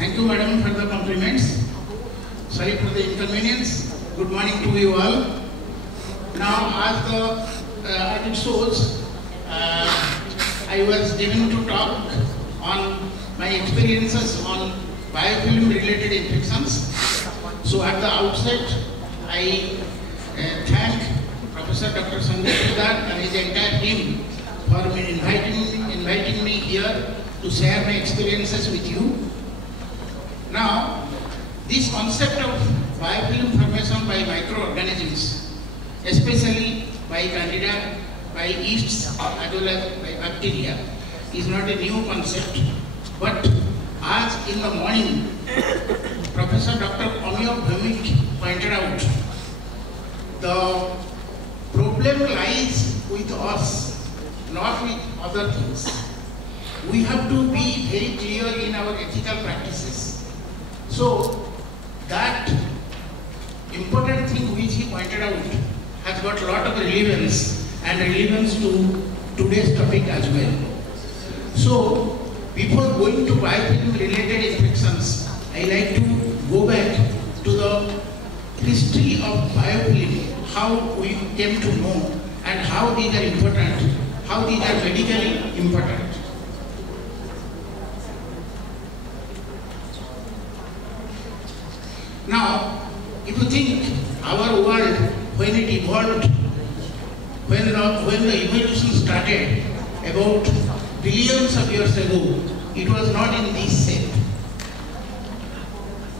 Thank you, madam, for the compliments. Sorry for the inconvenience. Good morning to you all. Now, as it shows, I was given to talk on my experiences on biofilm-related infections. So, at the outset, I thank Professor Dr. Sanjay Poddar and his entire team for inviting me here to share my experiences with you. Now, this concept of biofilm formation by microorganisms, especially by Candida, by yeasts, as well as by bacteria, is not a new concept. But as in the morning, Professor Dr. Amey Bhaumik pointed out, the problem lies with us, not with other things. We have to be very clear in our ethical practices. So, that important thing which he pointed out has got a lot of relevance to today's topic as well. So, before going to biofilm related infections, I like to go back to the history of biofilm, how we came to know and how these are important, how these are medically important. Now, if you think our world, when it evolved, when the evolution started about billions of years ago, it was not in this shape.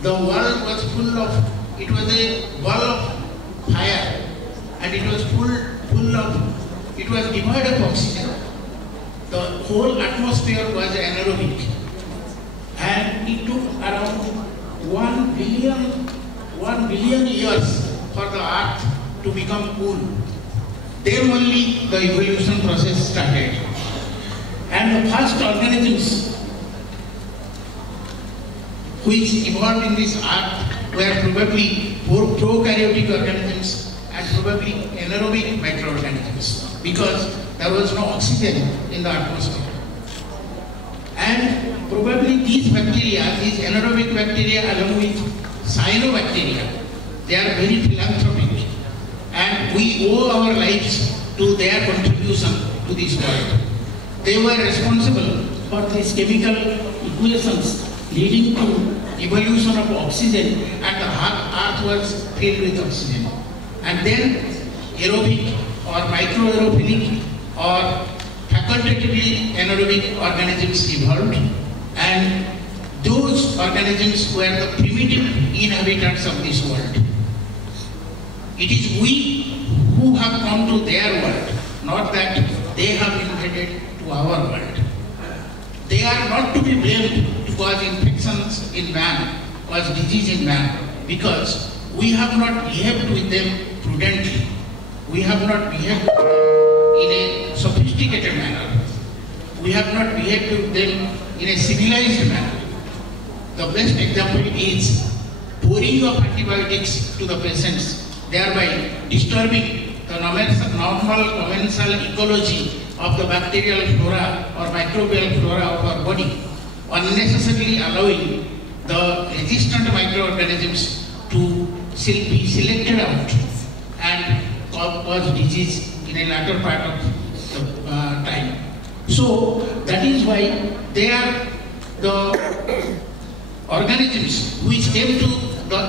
The world was full of, it was a ball of fire, and it was it was devoid of oxygen. The whole atmosphere was anaerobic, and it took around 1 billion years for the earth to become cool. Then only the evolution process started. And the first organisms which evolved in this earth were probably prokaryotic organisms and probably anaerobic microorganisms, because there was no oxygen in the atmosphere. And probably these bacteria, these anaerobic bacteria along with cyanobacteria, they are very philanthropic, and we owe our lives to their contribution to this world. They were responsible for these chemical equations leading to evolution of oxygen, and the earth was filled with oxygen. And then aerobic or microaerophilic or facultatively anaerobic organisms evolved, and those organisms were the primitive inhabitants of this world. It is we who have come to their world, not that they have invaded to our world. They are not to be blamed to cause infections in man, cause disease in man, because we have not behaved with them prudently. We have not behaved in a sophisticated manner. We have not behaved with them in a civilized manner. The best example is pouring of antibiotics to the patients, thereby disturbing the normal commensal ecology of the bacterial flora or microbial flora of our body, unnecessarily allowing the resistant microorganisms to be selected out and cause disease in a latter part of the time. So that is why they are the organisms which came to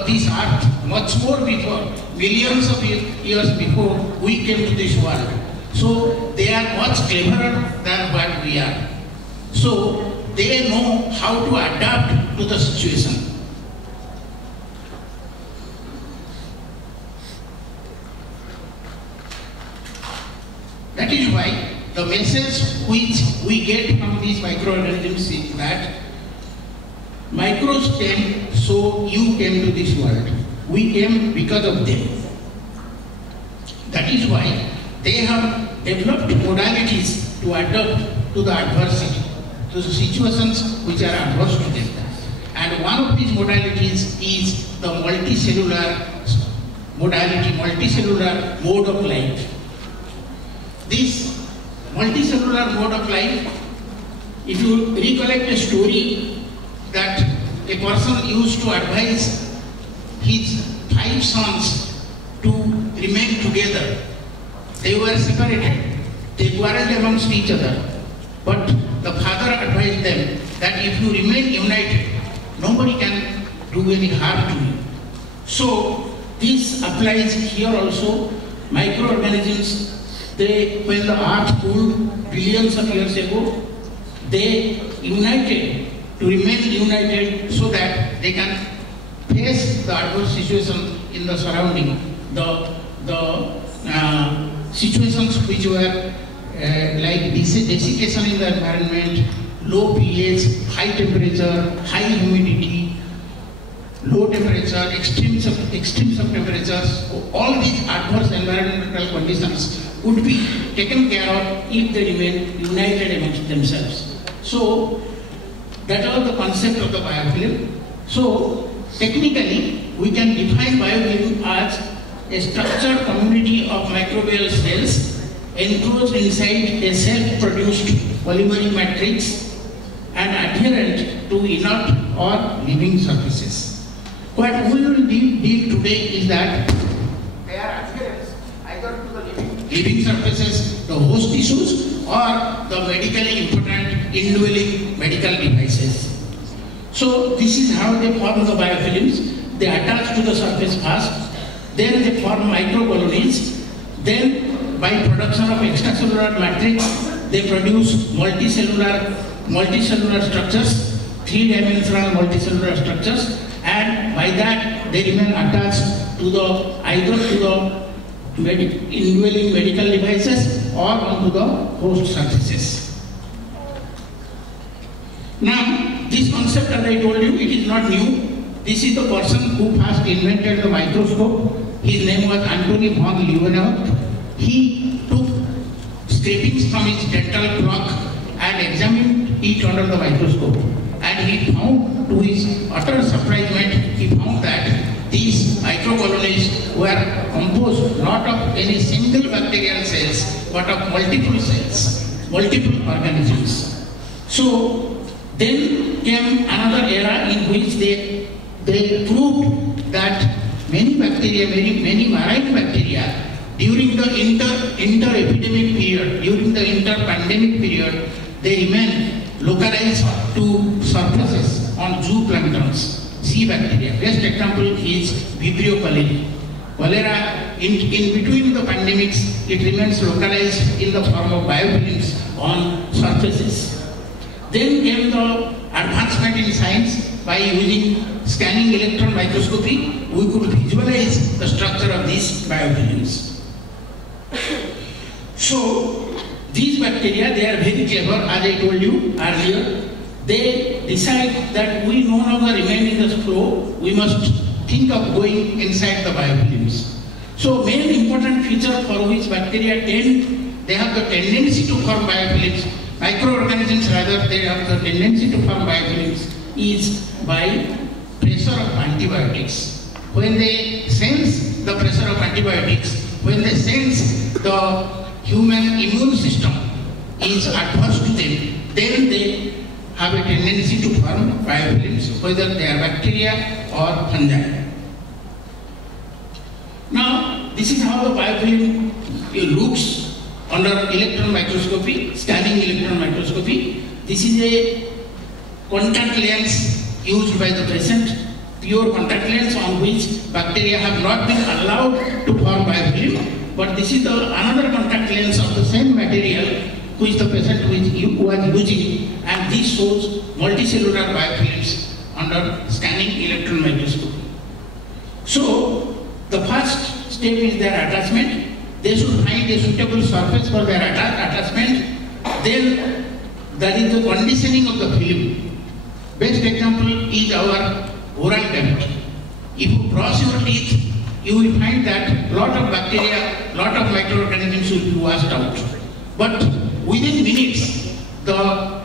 this earth much more before, millions of years before we came to this world. So they are much cleverer than what we are. So they know how to adapt to the situation. That is why the message which we get from these microorganisms is that microbes came, so you came to this world. We came because of them. That is why they have developed modalities to adapt to the adversity, to the situations which are adverse to them. And one of these modalities is the multicellular modality, multicellular mode of life. This multicellular mode of life, if you recollect a story that a person used to advise his 5 sons to remain together. They were separated. They quarreled amongst each other. But the father advised them that if you remain united, nobody can do any harm to you. So this applies here also. Microorganisms, when the earth cooled billions of years ago, they united to remain united so that they can face the adverse situation in the surrounding, the situations which were like desiccation in the environment, low pH, high temperature, high humidity, low temperature, extremes of temperatures. All these adverse environmental conditions would be taken care of if they remain united amongst themselves. So that was the concept of the biofilm. So technically we can define biofilm as a structured community of microbial cells enclosed inside a self-produced polymeric matrix and adherent to inert or living surfaces. What we will deal today is that they are adherent either to the living surfaces, the host tissues, or the medically important indwelling medical devices. So this is how they form the biofilms. They attach to the surface first, then they form microcolonies, then by production of extracellular matrix, they produce multicellular structures, 3-dimensional multicellular structures, and by that they remain attached to either to the indwelling medical devices or onto the host surfaces. Now, this concept, as I told you, it is not new. This is the person who first invented the microscope. His name was Antony von Leeuwenhoek. He took scrapings from his dental clock and examined it under the microscope. And he found, to his utter surprisement, he found that these microcolonies were composed not of any single bacterial cells, but of multiple cells, multiple organisms. So then came another era in which they proved that many bacteria, many marine bacteria, during the inter-epidemic period, during the inter-pandemic period, they remain localized to surfaces on zooplanktons, sea bacteria. Best example is Vibrio cholerae. Cholera, in between the pandemics, it remains localized in the form of biofilms on surfaces. Then came the advancement in science. By using scanning electron microscopy, we could visualize the structure of these biofilms. So, these bacteria, they are very clever, as I told you earlier. They decide that we no longer remain in the flow, we must think of going inside the biofilms. So, main important feature for which bacteria they have the tendency to form biofilms, microorganisms rather, they have the tendency to form biofilms, is by pressure of antibiotics. When they sense the pressure of antibiotics, when they sense the human immune system is adverse to them, then they have a tendency to form biofilms, whether they are bacteria or fungi. Now, this is how the biofilm looks under electron microscopy, scanning electron microscopy. This is a contact lens used by the patient, pure contact lens on which bacteria have not been allowed to form biofilm, but this is another contact lens of the same material which the patient was using, and this shows multicellular biofilms under scanning electron microscopy. So, the first step is their attachment. They should find a suitable surface for their attachment. Then, that is the conditioning of the film. Best example is our oral cavity. If you brush your teeth, you will find that lot of bacteria, lot of microorganisms will be washed out. But within minutes, the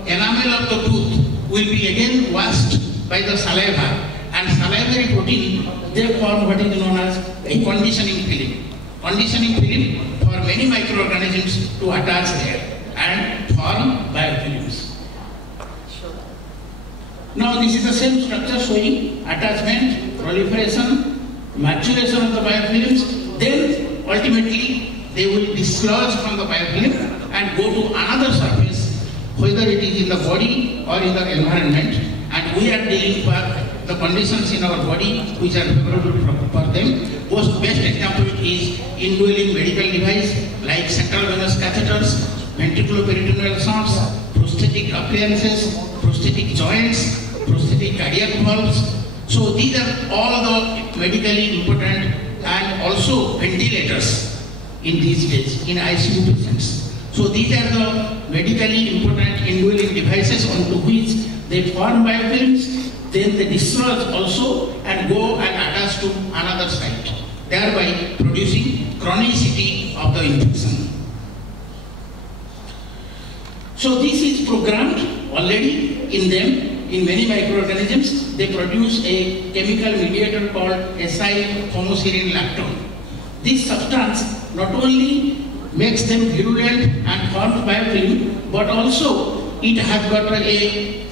enamel of the tooth will be again washed by the saliva, and salivary protein, they form what is known as a conditioning film. Conditioning film for many microorganisms to attach there and form biofilms. Now this is the same structure showing attachment, proliferation, maturation of the biofilms. Then ultimately they will dislodge from the biofilm and go to another surface, whether it is in the body or in the environment. And we are dealing with the conditions in our body which are favorable for them. Best example is indwelling medical device like central venous catheters, ventriculoperitoneal shunts, prosthetic appliances, prosthetic joints, prosthetic cardiac valves. So these are all the medically important, and also ventilators in these days in ICU patients. So these are the medically important indwelling devices onto which they form biofilms, then they dislodge also and go and attach to another site, thereby producing chronicity of the infection. So this is programmed already in them. In many microorganisms, they produce a chemical mediator called acylhomoserine lactone. This substance not only makes them virulent and forms biofilm, but also it has got a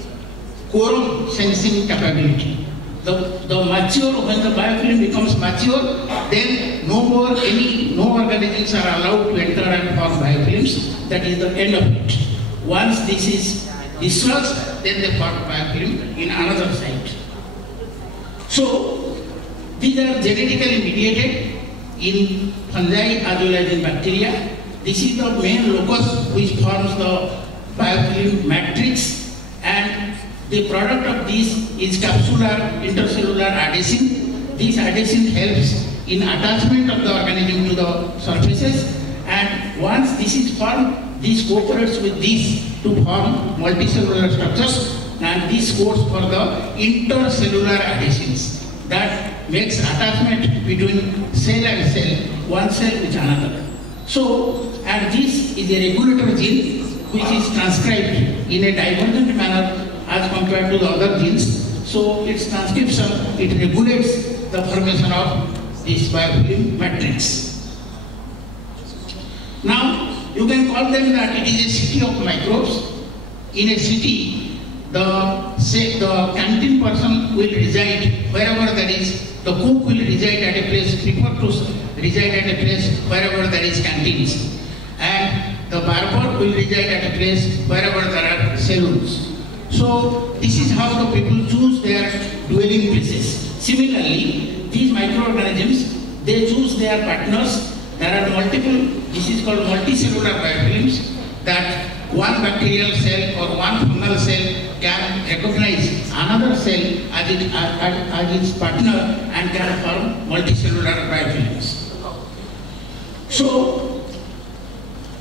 quorum sensing capability. When the biofilm becomes mature, then no organisms are allowed to enter and form biofilms. That is the end of it. Once this is dislodged, then they form biofilm in another site. So these are genetically mediated in fungi as well as in bacteria. This is the main locus which forms the biofilm matrix, and the product of this is capsular intercellular adhesin. This adhesin helps in attachment of the organism to the surfaces, and once this is formed, this cooperates with this to form multicellular structures, and this codes for the intercellular adhesions that makes attachment between cell and cell, one cell with another. So, and this is a regulator gene which is transcribed in a divergent manner as compared to the other genes. So its transcription, it regulates the formation of this biofilm matrix. Now, you can call them that it is a city of microbes. In a city, the canteen person will reside wherever there is, the cook will reside at a place, prefer to reside at a place wherever there is canteens. And the barber will reside at a place wherever there are saloons. So this is how the people choose their dwelling places. Similarly, these microorganisms, they choose their partners. There are multiple, this is called multicellular biofilms, that one bacterial cell or one fungal cell can recognize another cell as its partner and can form multicellular biofilms. So,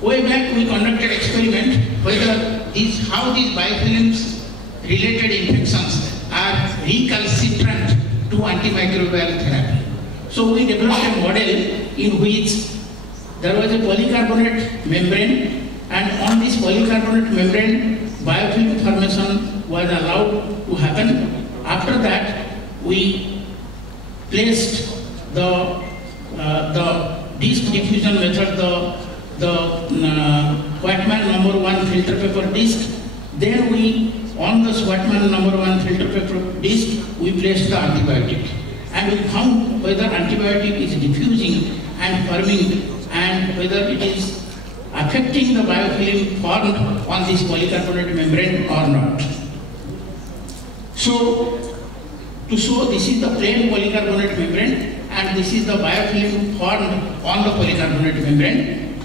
way back we conducted experiment whether how these biofilms related infections are recalcitrant to antimicrobial therapy. So we developed a model in which there was a polycarbonate membrane, and on this polycarbonate membrane biofilm formation was allowed to happen. After that we placed the disc diffusion method, the Whitman number 1 filter paper disc. Then on the Whitman number 1 filter paper disc, we placed the antibiotic. And we found whether antibiotic is diffusing and forming and whether it is affecting the biofilm formed on this polycarbonate membrane or not. So, to show this is the plain polycarbonate membrane and this is the biofilm formed on the polycarbonate membrane.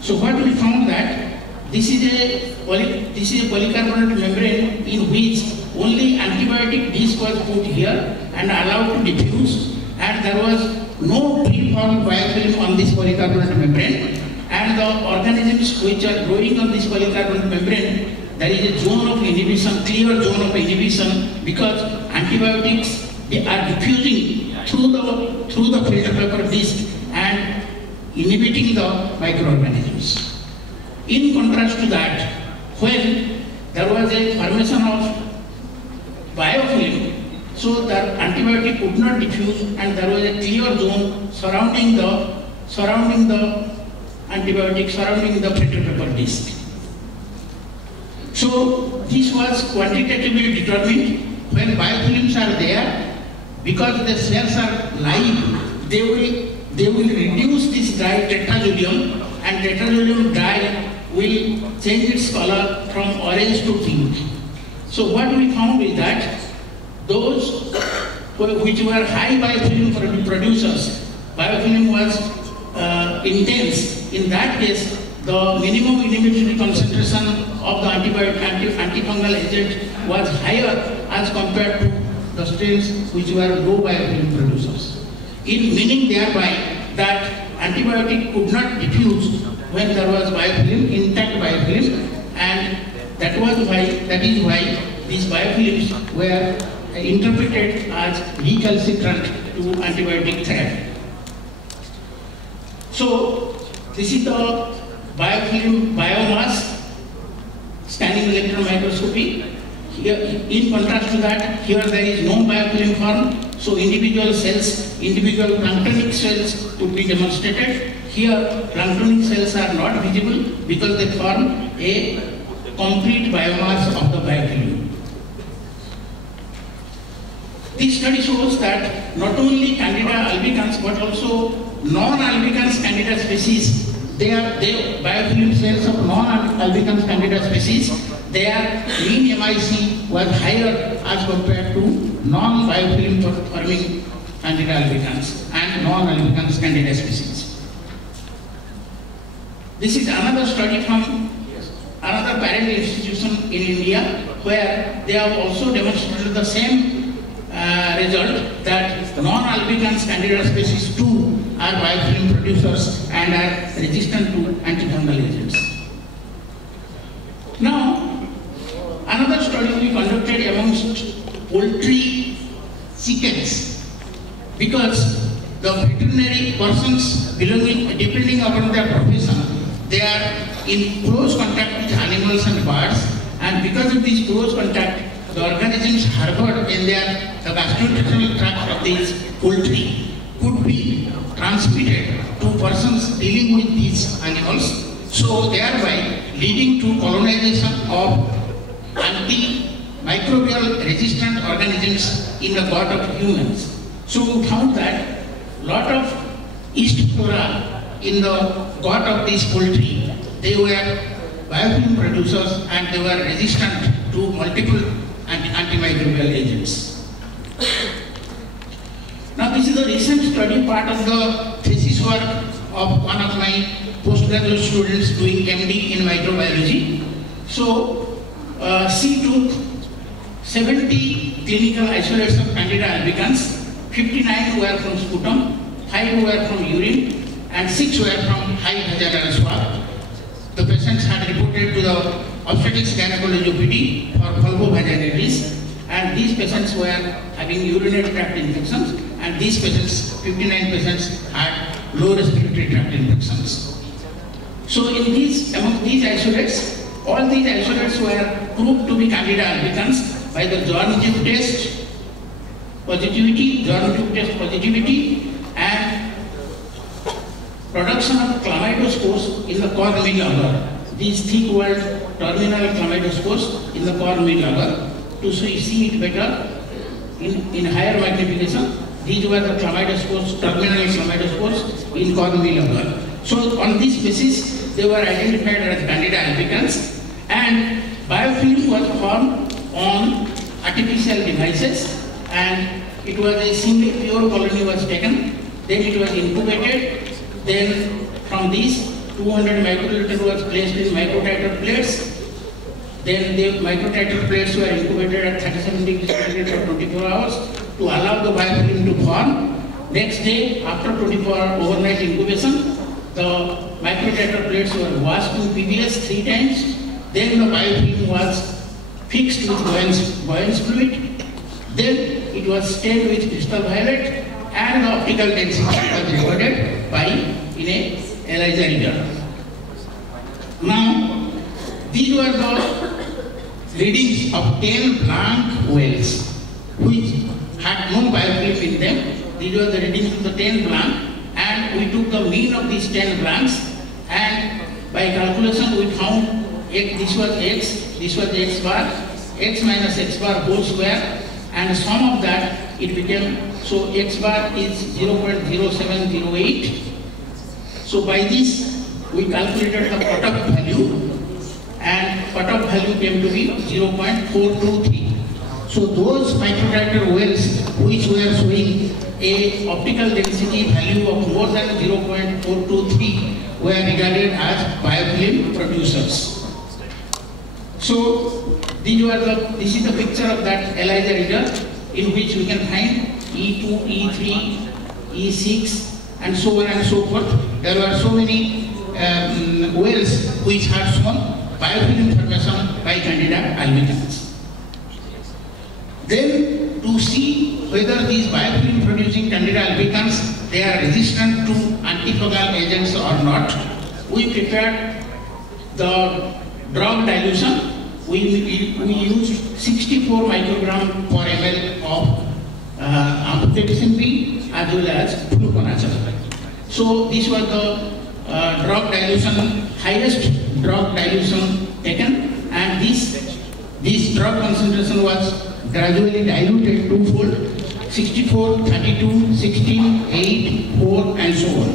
So what we found that this is a polycarbonate membrane in which only antibiotic disc was put here and allowed to diffuse, and there was no preformed biofilm on this polycarbonate membrane, and the organisms which are growing on this polycarbonate membrane, there is a zone of inhibition, clear zone of inhibition, because antibiotics are diffusing through the filter paper disc and inhibiting the microorganisms. In contrast to that, when there was a formation of biofilm, so the antibiotic could not diffuse and there was a clear zone surrounding the antibiotic, surrounding the filter paper disc. So this was quantitatively determined. When biofilms are there, because the cells are live, they will reduce this dye tetrazoleum, and tetrazoleum dye will change its color from orange to pink. So what we found is that those which were high biofilm producers, biofilm was intense. In that case, the minimum inhibitory concentration of the antifungal agent was higher as compared to the strains which were low biofilm producers. In meaning thereby that antibiotic could not diffuse when there was biofilm, intact biofilm, and that is why these biofilms were interpreted as recalcitrant to antibiotic therapy. So this is the biofilm biomass scanning electron microscopy. Here, in contrast to that, here there is no biofilm form, so individual cells, individual planktonic cells could be demonstrated. Here, planktonic cells are not visible because they form a complete biomass of the biofilm. This study shows that not only Candida albicans but also non-albicans Candida species, biofilm cells of non-albicans Candida species, their mean MIC was higher as compared to non-biofilm forming Candida albicans and non-albicans Candida species. This is another study from another parent institution in India where they have also demonstrated the same result, that non-albicans Candida species 2 are biofilm producers and are resistant to antifungal agents. Now, another study we conducted amongst poultry chickens, because the veterinary persons depending upon their profession, they are in close contact with animals and birds, and because of this close contact, the organisms harbored in the gastrointestinal tract of these poultry could be transmitted to persons dealing with these animals, so thereby leading to colonization of antimicrobial resistant organisms in the gut of humans. So we found that lot of yeast flora in the gut of these poultry, they were biofilm producers and they were resistant to multiple antimicrobial agents. Now this is a recent study, part of the thesis work of one of my postgraduate students doing MD in microbiology. So she took 70 clinical isolates of Candida albicans, 59 were from sputum, 5 were from urine, and 6 were from high vaginal swab. The patients had reported to the obstetrics gynecology OPD for vulvovaginitis, and these patients were having urinary tract infections, and these patients, 59 patients, had lower respiratory tract infections. So among these isolates, all these isolates were proved to be Candida albicans by the Zorn-Tube test positivity, and production of chlamydospores in the corn meal agar. These thick-walled terminal chlamydospores in the corn meal agar. To see it better in higher magnification, these were the chlamydospores, terminal chlamydospores in corn meal agar. So on this basis, they were identified as Candida albicans, and biofilm was formed on artificial devices, and it was a single pure colony was taken, then it was incubated, then from these 200 microliter was placed in microtiter plates, then the microtiter plates were incubated at 37 degrees centigrade for 24 hours to allow the biofilm to form. Next day, after 24-hour overnight incubation, the microtiter plates were washed in PBS 3 times, then the biofilm was fixed with buoyance fluid, then it was stained with crystal violet, and the optical density was recorded by in a ELISA reader. Now, these were the readings of 10 blank wells which had no biofilm in them. These were the readings of the 10 blank, and we took the mean of these 10 blanks, and by calculation we found this was x bar, x minus x bar whole square, and sum of that it became, so x bar is 0.0708. So by this we calculated the cutoff value, and cutoff value came to be 0.423. So those microreactor wells which were showing a optical density value of more than 0.423 were regarded as biofilm producers. So this is the picture of that ELISA reader, in which we can find E2, E3, E6 and so on and so forth. There were so many wells which had shown biofilm formation by Candida albicans. Then to see whether these biofilm producing Candida albicans, they are resistant to antifungal agents or not, we prepared the drug dilution. We used 64 microgram per ml of amphotericin B as well as fluconazole. So this was the drug dilution, highest drug dilution taken, and this drug concentration was gradually diluted twofold: 64, 32, 16, 8, 4 and so on.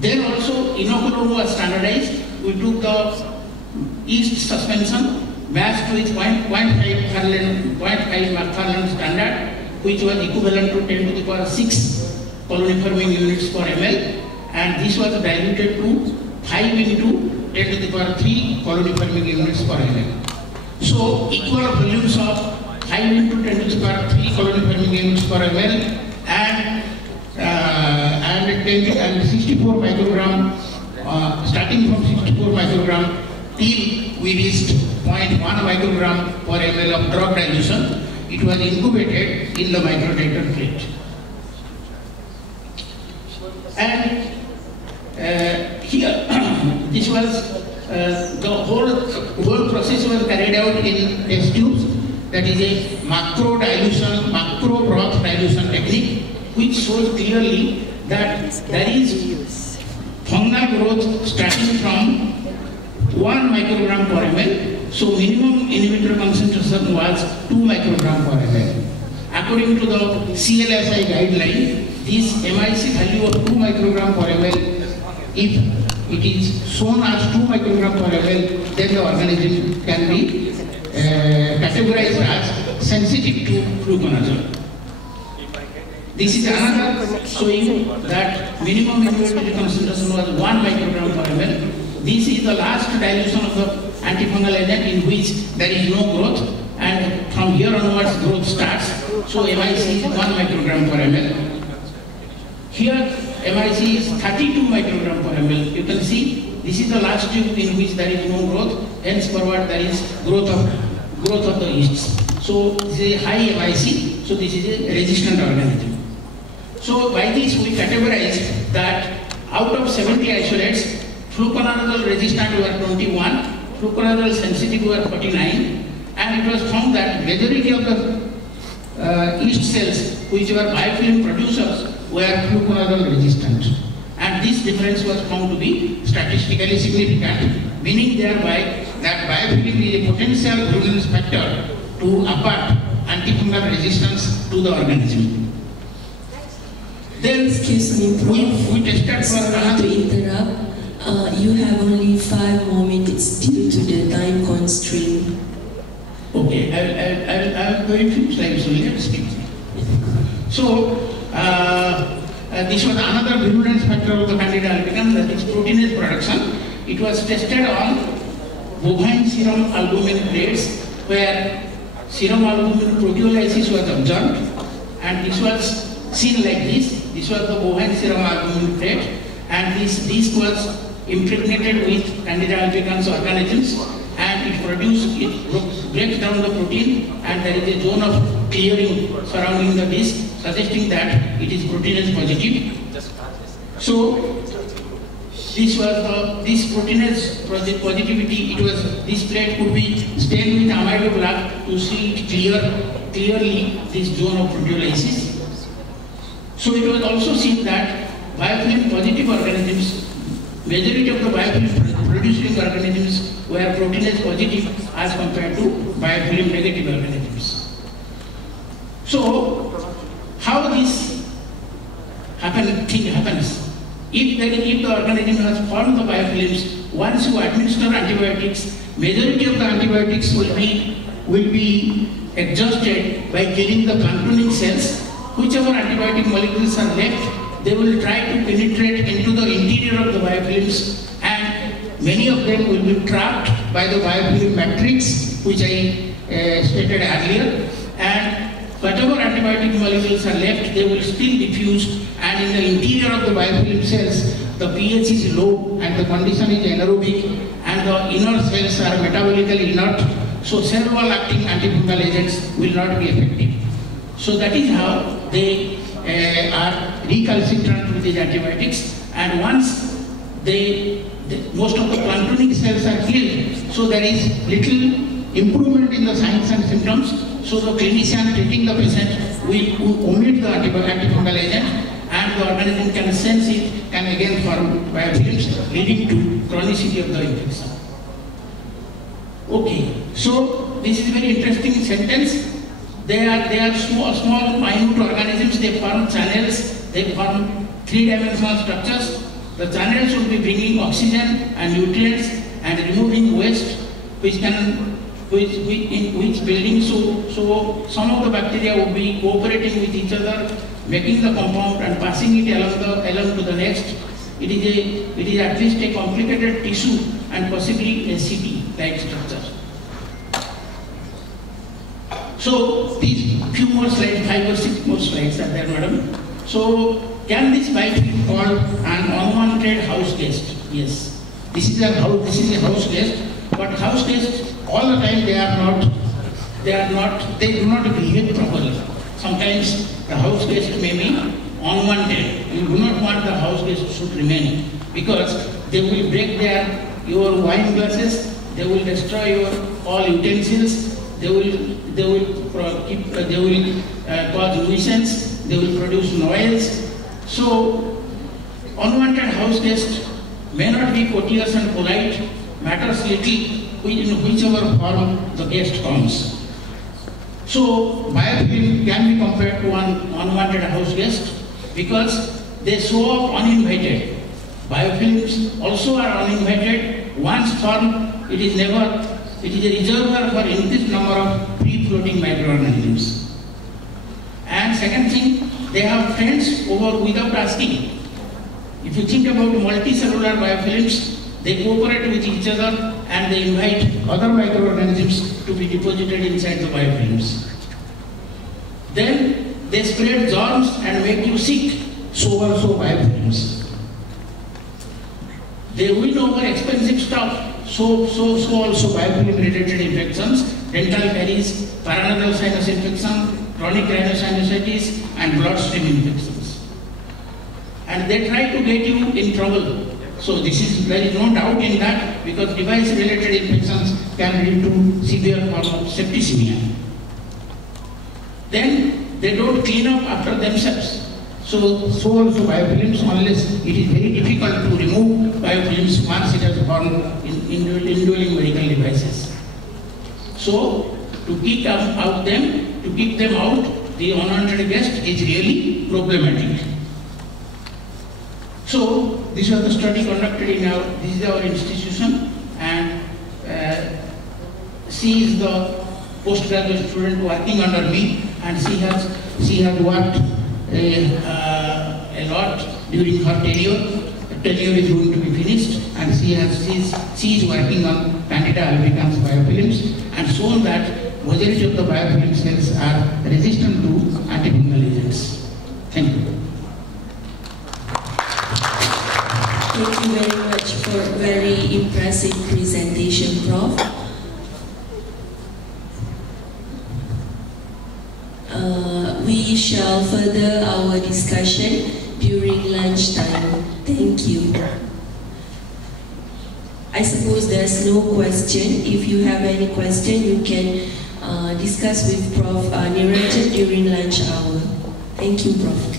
Then also inoculum was standardized. We took the yeast suspension matched with 0.5 McFarland standard, which was equivalent to 10 to the power 6 colony forming units per ml, and this was diluted to 5 into 10 to the power 3 colony forming units per ml. So equal volumes of 5 into 10 to the power 3 colony forming units per ml and 64 microgram, starting from 64 microgram till we reached 0.1 microgram per ml of drug dilution. It was incubated in the microreactor plate. And here, this was the whole process was carried out in test tubes. That is a macro broth dilution technique, which shows clearly that there is fungal growth starting from 1 microgram per ml. So minimum inhibitor concentration was 2 microgram per ml. According to the CLSI guideline, this MIC value of 2 microgram per ml, if it is shown as 2 microgram per ml, then the organism can be categorized as sensitive to fluconazole. This is another showing that minimum inhibitor concentration was 1 microgram per ml. This is the last dilution of the antifungal agent in which there is no growth, and from here onwards growth starts. So MIC is 1 microgram per ml. Here MIC is 32 microgram per ml. You can see this is the last tube in which there is no growth, henceforward there is growth of the yeasts. So this is a high MIC, so this is a resistant organism. So by this we categorize that out of 70 isolates, fluconazole resistant were 21, fluconazole sensitive were 49, and it was found that majority of the yeast cells which were biofilm producers were fluconazole resistant. And this difference was found to be statistically significant, meaning thereby that biofilm is a potential virulence factor to impart antifungal resistance to the organism. Then excuse me, we tested for another. To interrupt. You have only 5 more minutes due to the time constraint. Okay, I'll go in few slides only. Let's speak. So, this was another virulence factor of the Candida albicans, that is proteinase production. It was tested on bovine serum albumin plates, where serum albumin proteolysis was observed, and this was seen like this. This was the bovine serum albumin plate, and this disc was impregnated with Candida albicans organisms, and it breaks down the protein, and there is a zone of clearing surrounding the disc, suggesting that it is proteinase positive. So this proteinase positivity, this plate could be stained with amido black to see it clearly this zone of proteolysis. So it was also seen that biofilm positive organisms, majority of the biofilm producing organisms were proteinase positive as compared to biofilm negative organisms. So, how this thing happens? If the organism has formed the biofilms, once you administer antibiotics, majority of the antibiotics will be exhausted by killing the planktoning cells. Whichever antibiotic molecules are left, they will try to penetrate into the interior of the biofilms, and many of them will be trapped by the biofilm matrix, which I stated earlier, and whatever antibiotic molecules are left, they will still diffuse, and in the interior of the biofilm cells, the pH is low and the condition is anaerobic, and the inner cells are metabolically inert, so cell wall acting antifungal agents will not be effective. So that is how they are recalcitrant with these antibiotics, and once most of the planktonic cells are killed, so there is little improvement in the signs and symptoms. So the clinician treating the patient will omit the antifungal agent, and the organism can sense it, can again form biofilms, leading to chronicity of the infection. Okay, so this is a very interesting sentence. They are small minute organisms. They form channels. They form three-dimensional structures. The channels will be bringing oxygen and nutrients and removing waste, which building. So some of the bacteria will be cooperating with each other, making the compound and passing it along to the next. It is at least a complicated tissue and possibly a city-like structure. So these few more slides, 5 or 6 more slides are there, madam. So can this biofilm called an unwanted house guest? Yes. This is a house guest, but house guests all the time they do not behave properly. Sometimes the house guest may be unwanted. You do not want the house guest should remain, because they will break your wine glasses, they will destroy your all utensils, they will cause nuisance, they will produce noise. So unwanted house guest may not be courteous and polite, matters little in whichever form the guest comes. So biofilm can be compared to an unwanted house guest because they show up uninvited. Biofilms also are uninvited. Once formed, it is a reservoir for increased number of free-floating microorganisms. And second thing, they have friends over without asking. If you think about multicellular biofilms, they cooperate with each other and they invite other microorganisms to be deposited inside the biofilms. Then they spread germs and make you sick, so also biofilms. They win over expensive stuff, so also biofilm-related infections, dental caries, paranasal sinus infection, chronic rhinosinusitis, and bloodstream infections. And they try to get you in trouble. So there is no doubt in that, because device-related infections can lead to severe form of septicemia. Then they don't clean up after themselves. So also biofilms, unless it is very difficult to remove biofilms once it has formed in indwelling medical devices. So to keep them out, the unwanted guest is really problematic. So this was the study conducted in this is our institution, and she is the postgraduate student working under me, and she has worked a lot during her tenure. The tenure is going to be finished, and she is working on Candida albicans biofilms and shown that majority of the biofilm cells are resistant to antifungal agents. Thank you. Thank you very much for very impressive presentation, Prof. We shall further our discussion during lunchtime. Thank you. I suppose there's no question. If you have any question, you can discuss with Prof. Niranjan during lunch hour. Thank you, Prof.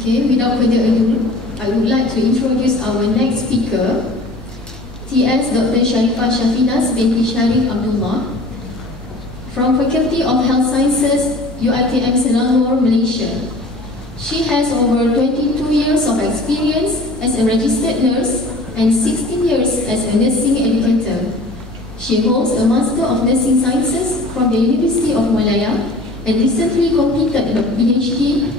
Okay, without further ado, I would like to introduce our next speaker, TS Dr. Sharifah Shafinas binti Sharif Abdullah, from Faculty of Health Sciences, UiTM Selangor, Malaysia. She has over 22 years of experience as a registered nurse and 16 years as a nursing educator. She holds a Master of Nursing Sciences from the University of Malaya and recently completed her PhD,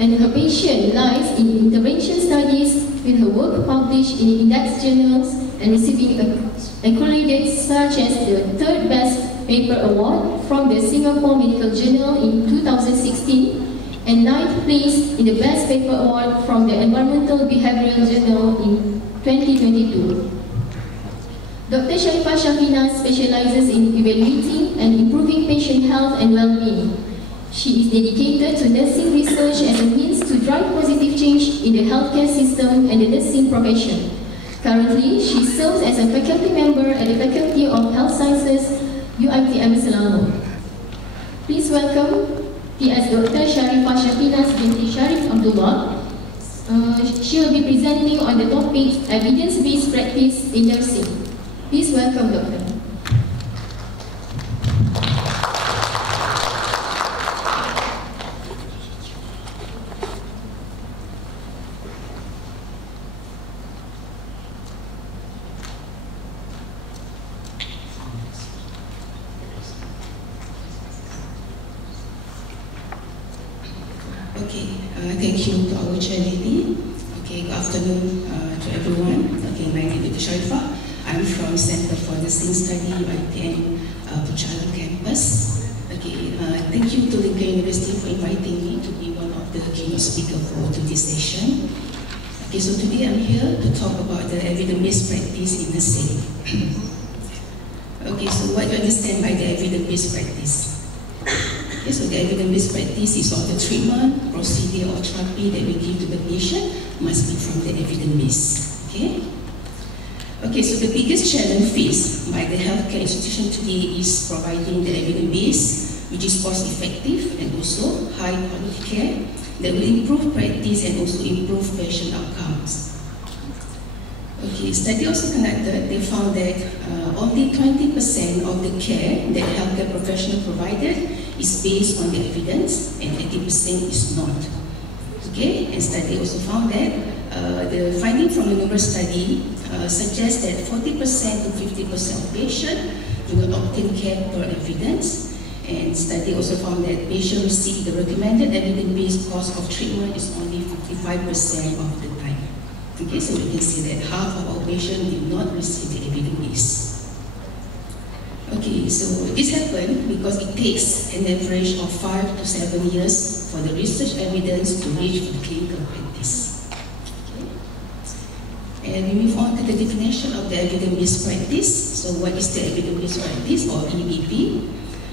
and her passion lies in intervention studies, with her work published in index journals and receiving accolades such as the 3rd Best Paper Award from the Singapore Medical Journal in 2016 and 9th place in the Best Paper Award from the Environmental Behavioral Journal in 2022. Dr. Sharifah Shafinas specializes in evaluating and improving patient health and well-being. She is dedicated to nursing research as a means to drive positive change in the healthcare system and the nursing profession. Currently, she serves as a faculty member at the Faculty of Health Sciences, UiTM Selangor. Please welcome TS Dr. Sharifah Shafinas binti Sharif Abdullah. She will be presenting on the topic evidence-based practice in nursing. Please welcome, Doctor. Okay, thank you to our chair lady. Okay, good afternoon to everyone. Okay, my name is Sharifah. I'm from Center for Nursing Study, UiTM Puchalo campus. Okay, thank you to Lincoln University for inviting me to be one of the keynote speakers for today's session. Okay, so today I'm here to talk about the evidence-based practice in nursing. Okay, so what do you understand by the evidence-based practice? Okay, so the evidence-based practice is all the treatment, procedure or therapy that we give to the patient must be from the evidence-based. Okay? Okay, so the biggest challenge faced by the healthcare institution today is providing the evidence base, which is cost-effective and also high-quality care that will improve practice and also improve patient outcomes. Okay, study also conducted, they found that only 20% of the care that healthcare professional provided is based on the evidence and 80% is not. Okay, and study also found that the finding from the numerous study suggests that 40% to 50% of patients do not obtain care per evidence, and study also found that patients receive the recommended evidence-based course of treatment is only 55% of the time. Okay, so we can see that half of our patients did not receive the evidence-based. Okay, so this happened because it takes an average of 5 to 7 years for the research evidence to reach the clinical practice. And we move on to the definition of the evidence-based practice. So what is the evidence-based practice, or EBP?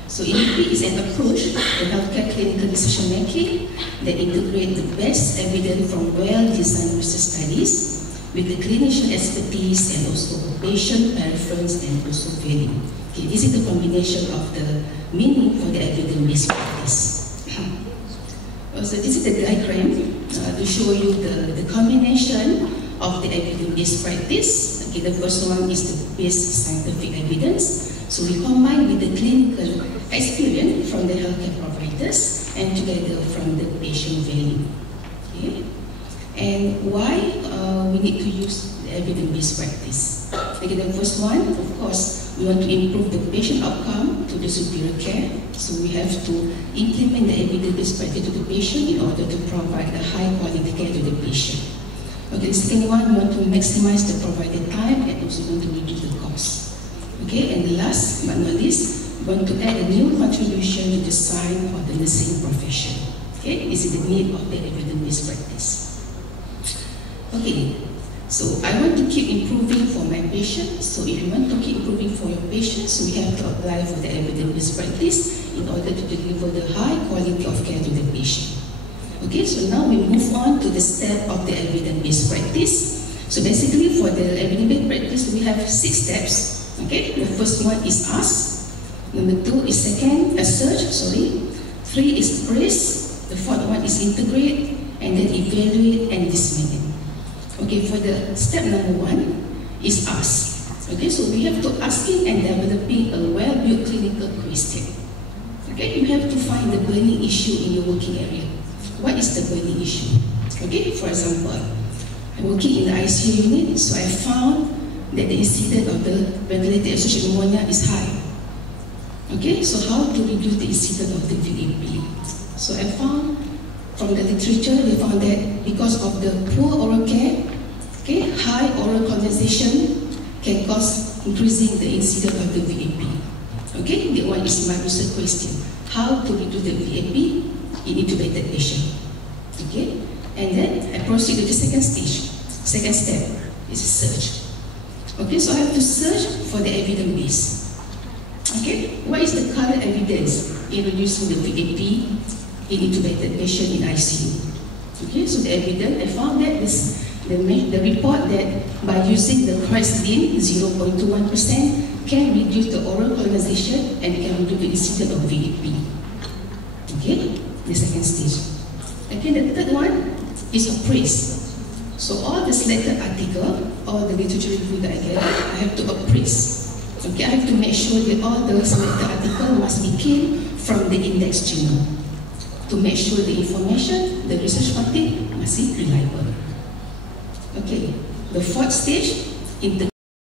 So EBP is an approach to healthcare clinical decision-making that integrates the best evidence from well-designed research studies with the clinician expertise and also patient preference and also value. Okay, this is the combination of the meaning for the evidence-based practice. So this is the diagram to show you the combination of the evidence-based practice. Okay, the first one is the base scientific evidence. So we combine with the clinical experience from the healthcare providers and together from the patient value. Okay, and why we need to use the evidence-based practice? Okay, the first one, of course, we want to improve the patient outcome to the superior care. So we have to implement the evidence-based practice to the patient in order to provide a high-quality care to the patient. Okay, the second one, we want to maximize the provided time and also want to reduce the cost. Okay, and the last but not least, we want to add a new contribution to the science of the nursing profession. Okay, this is the need of the evidence-based practice. Okay, so I want to keep improving for my patients. So if you want to keep improving for your patients, we have to apply for the evidence-based practice in order to deliver the high quality of care to the patient. Okay, so now we move on to the step of the evidence-based practice. So basically for the evidence-based practice, we have 6 steps. Okay, the first one is ask. Number 2 is search. 3 is praise. The 4th one is integrate. and then evaluate and disseminate. Okay, for the step number 1 is ask. Okay, so we have to asking and developing a well-built clinical question. Okay, you have to find the burning issue in your working area. What is the burning issue? Okay, for example, I'm working in the ICU unit, so I found that the incidence of the ventilator-associated pneumonia is high. Okay, so how to reduce the incidence of the VAP? So I found from the literature, they found that because of the poor oral care, okay, high oral condensation can cause increasing the incidence of the VAP. Okay, that one is my research question. How to reduce the VAP in intubated patient. Okay, and then I proceed to the second stage. Second step is search. Okay, so I have to search for the evidence base. Okay, what is the current evidence in reducing the VAP in intubated patient in ICU? Okay, so the evidence, I found that the report that by using the Cresline 0.21% can reduce the oral colonization and can reduce the incidence of VAP. Okay, the second stage. Okay, the third one is appraise. So all the selected article, all the literature review that I get, I have to appraise. Okay, I have to make sure that all the selected article must be came from the index journal to make sure the information, the research content must be reliable. Okay, the fourth stage,